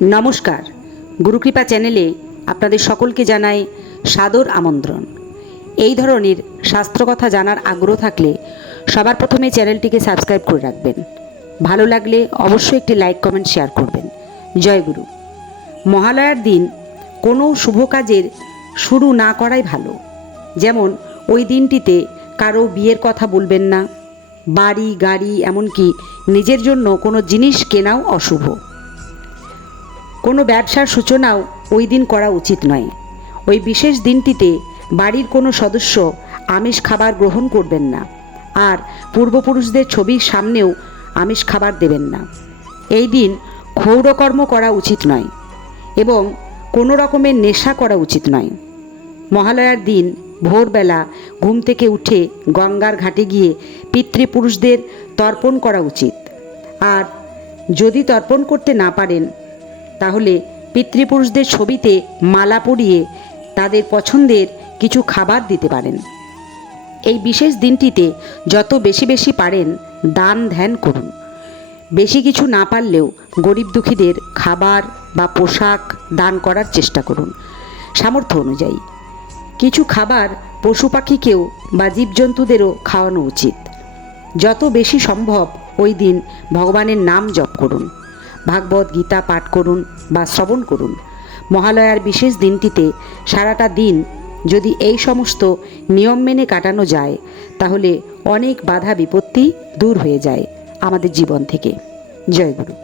নমস্কার, গুরুকৃপা চ্যানেলে আপনাদের সকলকে জানাই সাদর আমন্ত্রণ। এই ধরনের শাস্ত্রকথা জানার আগ্রহ থাকলে সবার প্রথমে চ্যানেলটিকে সাবস্ক্রাইব করে রাখবেন। ভালো লাগলে অবশ্যই একটি লাইক কমেন্ট শেয়ার করবেন। জয় গুরু। মহালয়ার দিন কোনো শুভ কাজের শুরু না করাই ভালো। যেমন ওই দিনটিতে কারো বিয়ের কথা বলবেন না, বাড়ি গাড়ি এমনকি নিজের জন্য কোনো জিনিস কেনাও অশুভ। কোনো ব্যবসার সূচনাও ওই দিন করা উচিত নয়। ওই বিশেষ দিনটিতে বাড়ির কোনো সদস্য আমিষ খাবার গ্রহণ করবেন না, আর পূর্বপুরুষদের ছবির সামনেও আমিষ খাবার দেবেন না। এই দিন ক্ষৌরকর্ম করা উচিত নয় এবং কোনো রকমের নেশা করা উচিত নয়। মহালয়ার দিন ভোরবেলা ঘুম থেকে উঠে গঙ্গার ঘাটে গিয়ে পিতৃপুরুষদের তর্পণ করা উচিত। আর যদি তর্পণ করতে না পারেন তাহলে পিতৃপুরুষদের ছবিতে মালা পরিয়ে তাদের পছন্দের কিছু খাবার দিতে পারেন। এই বিশেষ দিনটিতে যত বেশি বেশি পারেন দান ধ্যান করুন। বেশি কিছু না পারলেও গরিব দুঃখীদের খাবার বা পোশাক দান করার চেষ্টা করুন সামর্থ্য অনুযায়ী। কিছু খাবার পশু পাখিকেও বা জীবজন্তুদেরও খাওয়ানো উচিত। যত বেশি সম্ভব ওই দিন ভগবানের নাম জপ করুন, ভাগবত গীতা পাঠ করুন বা শ্রবণ করুন। মহালয়ার বিশেষ দিনটিতে সারাটা দিন যদি এই সমস্ত নিয়ম মেনে কাটানো যায় তাহলে অনেক বাধা বিপত্তি দূর হয়ে যায় আমাদের জীবন থেকে। জয় গুরু।